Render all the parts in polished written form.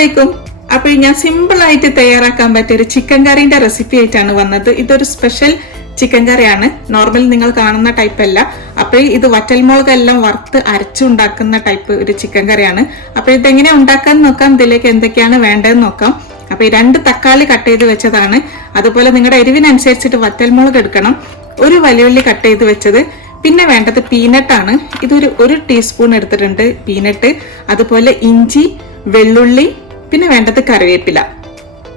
അലൈക്കും. അപ്പോൾ ഞാൻ സിമ്പിൾ ആയിട്ട് തയ്യാറാക്കാൻ പറ്റിയ ഒരു ചിക്കൻ കറിന്റെ റെസിപ്പി ആയിട്ടാണ് വന്നത്. ഇതൊരു സ്പെഷ്യൽ ചിക്കൻ കറിയാണ്. നോർമൽ നിങ്ങൾ കാണുന്ന ടൈപ്പ് അല്ല. അപ്പോൾ ഇത് വറ്റൽമുളകെല്ലാം വറുത്ത് അരച്ചുണ്ടാക്കുന്ന ടൈപ്പ് ഒരു ചിക്കൻ കറിയാണ്. അപ്പോൾ ഇതെങ്ങനെ ഉണ്ടാക്കാൻ നോക്കാം. ഇതിലേക്ക് എന്തൊക്കെയാണ് വേണ്ടതെന്ന് നോക്കാം. അപ്പോൾ ഈ 2 തക്കാളി കട്ട് ചെയ്ത് വെച്ചതാണ്. അതുപോലെ നിങ്ങളുടെ എരിവിനനുസരിച്ചിട്ട് വറ്റൽമുളക് എടുക്കണം. ഒരു വലിയുള്ളി കട്ട് ചെയ്ത് വെച്ചത്. പിന്നെ വേണ്ടത് പീനട്ട് ആണ്. ഇതൊരു 1 ടീസ്പൂൺ എടുത്തിട്ടുണ്ട് പീനട്ട്. അതുപോലെ ഇഞ്ചി, വെള്ളുള്ളി, പിന്നെ വേണ്ടത് കറിവേപ്പില.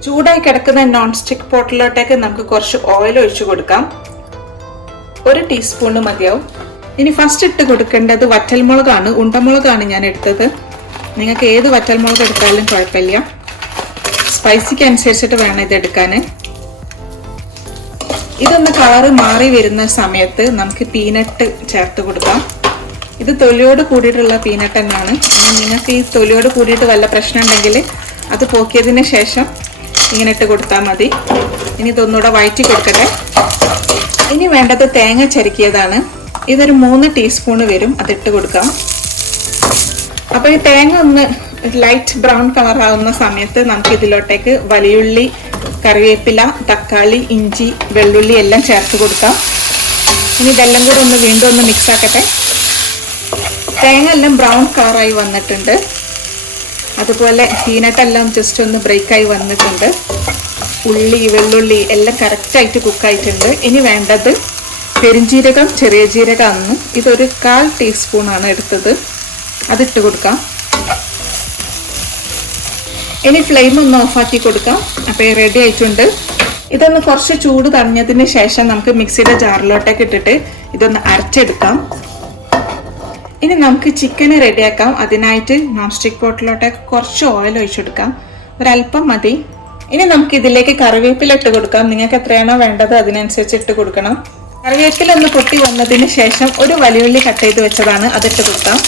ചൂടായി കിടക്കുന്ന നോൺ സ്റ്റിക്ക് പോട്ടിലോട്ടേക്ക് നമുക്ക് കുറച്ച് ഓയിൽ ഒഴിച്ചു കൊടുക്കാം. 1 ടീസ്പൂൺ മതിയാവും. ഇനി ഫസ്റ്റ് ഇട്ട് കൊടുക്കേണ്ടത് വറ്റൽമുളകാണ്. ഉണ്ടമുളകാണ് ഞാൻ എടുത്തത്. നിങ്ങൾക്ക് ഏത് വറ്റൽമുളക് എടുത്താലും കുഴപ്പമില്ല. സ്പൈസിക്ക് അനുസരിച്ചിട്ട് വേണം ഇത് എടുക്കാൻ. ഇതൊന്ന് കളറ് മാറി വരുന്ന സമയത്ത് നമുക്ക് പീനട്ട് ചേർത്ത് കൊടുക്കാം. ഇത് തൊലിയോട് കൂടിയിട്ടുള്ള പീനട്ട് തന്നെയാണ്. നിങ്ങൾക്ക് ഈ തൊലിയോട് കൂടിയിട്ട് വല്ല പ്രശ്നം ഉണ്ടെങ്കിൽ അത് പോക്കിയതിന് ശേഷം ഇങ്ങനെ ഇട്ട് കൊടുത്താൽ മതി. ഇനി ഇതൊന്നുകൂടെ വഴറ്റി കൊടുക്കട്ടെ. ഇനി വേണ്ടത് തേങ്ങ ചരുക്കിയതാണ്. ഇതൊരു 3 ടീസ്പൂണ് വരും. അതിട്ട് കൊടുക്കാം. അപ്പോൾ ഈ തേങ്ങ ഒന്ന് ലൈറ്റ് ബ്രൗൺ കളർ ആവുന്ന സമയത്ത് നമുക്ക് ഇതിലോട്ടേക്ക് വലിയുള്ളി, കറിവേപ്പില, തക്കാളി, ഇഞ്ചി, വെള്ളുള്ളി എല്ലാം ചേർത്ത് കൊടുക്കാം. ഇനി ഇതെല്ലാം കൂടെ വീണ്ടും ഒന്ന് മിക്സ് ആക്കട്ടെ. തേങ്ങ എല്ലാം ബ്രൗൺ കളറായി വന്നിട്ടുണ്ട്. അതുപോലെ പീനട്ടെല്ലാം ജസ്റ്റ് ഒന്ന് ബ്രേക്കായി വന്നിട്ടുണ്ട്. ഉള്ളി, വെള്ളുള്ളി എല്ലാം കറക്റ്റായിട്ട് കുക്കായിട്ടുണ്ട്. ഇനി വേണ്ടത് പെരുംജീരകം, ചെറിയ ജീരകം. ഇതൊരു 1/4 ടീസ്പൂണാണ് എടുത്തത്. അതിട്ട് കൊടുക്കാം. ഇനി ഫ്ലെയിം ഒന്ന് ഓഫാക്കി കൊടുക്കാം. അപ്പോൾ റെഡി ആയിട്ടുണ്ട്. ഇതൊന്ന് കുറച്ച് ചൂട് തണിഞ്ഞതിന് ശേഷം നമുക്ക് മിക്സിയുടെ ജാറിലോട്ടേക്ക് ഇട്ടിട്ട് ഇതൊന്ന് അരച്ചെടുക്കാം. ഇനി നമുക്ക് ചിക്കന് റെഡിയാക്കാം. അതിനായിട്ട് നോൺ സ്റ്റിക്ക് പോട്ടിലോട്ടേക്ക് കുറച്ച് ഓയിൽ ഒഴിച്ചെടുക്കാം. ഒരല്പം മതി. ഇനി നമുക്ക് ഇതിലേക്ക് കറിവേപ്പില ഇട്ട് കൊടുക്കാം. നിങ്ങൾക്ക് എത്രയാണോ വേണ്ടത് അതിനനുസരിച്ച് ഇട്ട് കൊടുക്കണം. കറിവേപ്പില ഒന്ന് പൊട്ടി വന്നതിന് ശേഷം ഒരു വലിയുള്ളി കട്ട് ചെയ്ത് വെച്ചതാണ്. അതിട്ട് കൊടുക്കാം.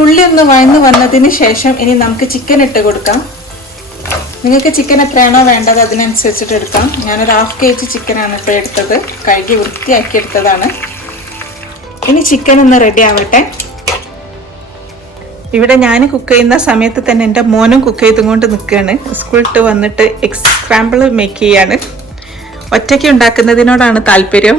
ഉള്ളി ഒന്ന് വഴന്ന് വന്നതിന് ശേഷം ഇനി നമുക്ക് ചിക്കൻ ഇട്ട് കൊടുക്കാം. നിങ്ങൾക്ക് ചിക്കൻ എത്രയാണോ വേണ്ടത് അതിനനുസരിച്ചിട്ട് എടുക്കാം. ഞാനൊരു 1/2 kg ചിക്കനാണ് ഇപ്പോൾ എടുത്തത്. കഴുകി വൃത്തിയാക്കി എടുത്തതാണ്. ഇനി ചിക്കൻ ഒന്ന് റെഡി ആവട്ടെ. ഇവിടെ ഞാൻ കുക്ക് ചെയ്യുന്ന സമയത്ത് തന്നെ എൻ്റെ മോനും കുക്ക് ചെയ്തുകൊണ്ട് നിൽക്കുകയാണ്. സ്കൂളിട്ട് വന്നിട്ട് എഗ് സ്ക്രാമ്പിൾ മേക്ക് ചെയ്യാണ്. ഒറ്റയ്ക്ക് ഉണ്ടാക്കുന്നതിനോടാണ് താല്പര്യം.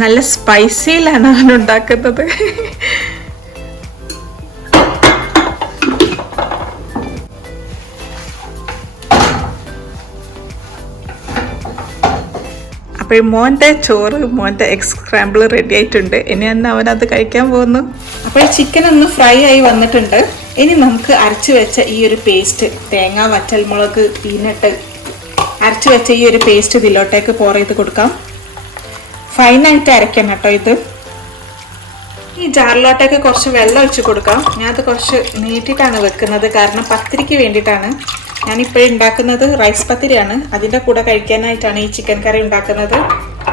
നല്ല സ്പൈസിയിലാണ് അവൻ ഉണ്ടാക്കുന്നത്. അപ്പോൾ മോൻ്റെ ചോറ്, മോൻ്റെ എഗ് സ്ക്രാമ്പിൾ റെഡി ആയിട്ടുണ്ട്. ഇനി തന്നെ അവനത് കഴിക്കാൻ പോകുന്നു. അപ്പോൾ ചിക്കൻ ഒന്ന് ഫ്രൈ ആയി വന്നിട്ടുണ്ട്. ഇനി നമുക്ക് അരച്ചു വെച്ച ഈ ഒരു പേസ്റ്റ്, തേങ്ങ, വറ്റൽമുളക്, പീനട്ട് അരച്ചു വെച്ച ഈ ഒരു പേസ്റ്റ് ഇതിലോട്ടേക്ക് pour ചെയ്ത് കൊടുക്കാം. ഫൈനായിട്ട് അരയ്ക്കണം കേട്ടോ ഇത്. ഈ ജാറിലോട്ടേക്ക് കുറച്ച് വെള്ളം ഒഴിച്ച് കൊടുക്കാം. ഞാനത് കുറച്ച് നീട്ടിയിട്ടാണ് വെക്കുന്നത്. കാരണം പത്തിരിക്ക് വേണ്ടിയിട്ടാണ്. ഞാനിപ്പോഴും ഉണ്ടാക്കുന്നത് റൈസ് പത്തിരിയാണ്. അതിൻ്റെ കൂടെ കഴിക്കാനായിട്ടാണ് ഈ ചിക്കൻ കറി ഉണ്ടാക്കുന്നത്.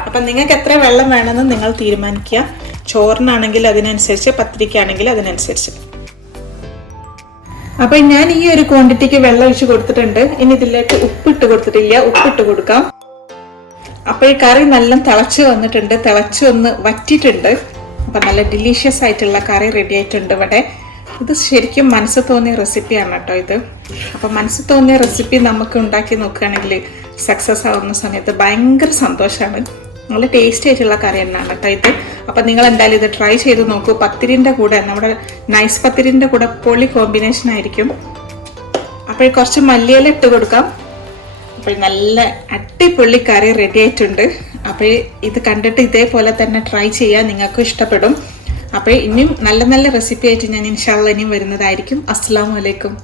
അപ്പം നിങ്ങൾക്ക് എത്ര വെള്ളം വേണമെന്ന് നിങ്ങൾ തീരുമാനിക്കുക. ചോറിനാണെങ്കിൽ അതിനനുസരിച്ച്, പത്തിരിക്കാണെങ്കിൽ അതിനനുസരിച്ച്. അപ്പം ഞാൻ ഈ ഒരു ക്വാണ്ടിറ്റിക്ക് വെള്ളം ഒഴിച്ച് കൊടുത്തിട്ടുണ്ട്. ഇനി ഇതിലേക്ക് ഉപ്പിട്ട് കൊടുത്തിട്ടില്ല. ഉപ്പിട്ട് കൊടുക്കാം. അപ്പോൾ ഈ കറി നല്ല തിളച്ച് വന്നിട്ടുണ്ട്. തിളച്ച് ഒന്ന് വറ്റിയിട്ടുണ്ട്. അപ്പം നല്ല ഡിലീഷ്യസ് ആയിട്ടുള്ള കറി റെഡി ആയിട്ടുണ്ട് ഇവിടെ. ഇത് ശരിക്കും മനസ്സ് തോന്നിയ റെസിപ്പിയാണ് കേട്ടോ ഇത്. അപ്പം മനസ്സ് തോന്നിയ റെസിപ്പി നമുക്ക് ഉണ്ടാക്കി നോക്കുകയാണെങ്കിൽ സക്സസ് ആവുന്ന സമയത്ത് ഭയങ്കര സന്തോഷമാണ്. നല്ല ടേസ്റ്റി ആയിട്ടുള്ള കറി തന്നെയാണ് കേട്ടോ ഇത്. അപ്പം നിങ്ങൾ എന്തായാലും ഇത് ട്രൈ ചെയ്ത് നോക്കൂ. പത്തിരിൻ്റെ കൂടെ, നമ്മുടെ നൈസ് പത്തിരിൻ്റെ കൂടെ പൊളി കോമ്പിനേഷൻ ആയിരിക്കും. അപ്പോൾ കുറച്ച് മല്ലിയില ഇട്ട് കൊടുക്കാം. അപ്പോൾ നല്ല അടിപൊളി കറി റെഡി ആയിട്ടുണ്ട്. അപ്പോൾ ഇത് കണ്ടിട്ട് ഇതേപോലെ തന്നെ ട്രൈ ചെയ്യാൻ നിങ്ങൾക്ക് ഇഷ്ടപ്പെടും. അപ്പോൾ ഇനിയും നല്ല നല്ല റെസിപ്പി ആയിട്ട് ഞാൻ ഇൻഷാ അല്ലാഹ് ഇനിയും വരുന്നതായിരിക്കും. അസ്സലാമു അലൈക്കും.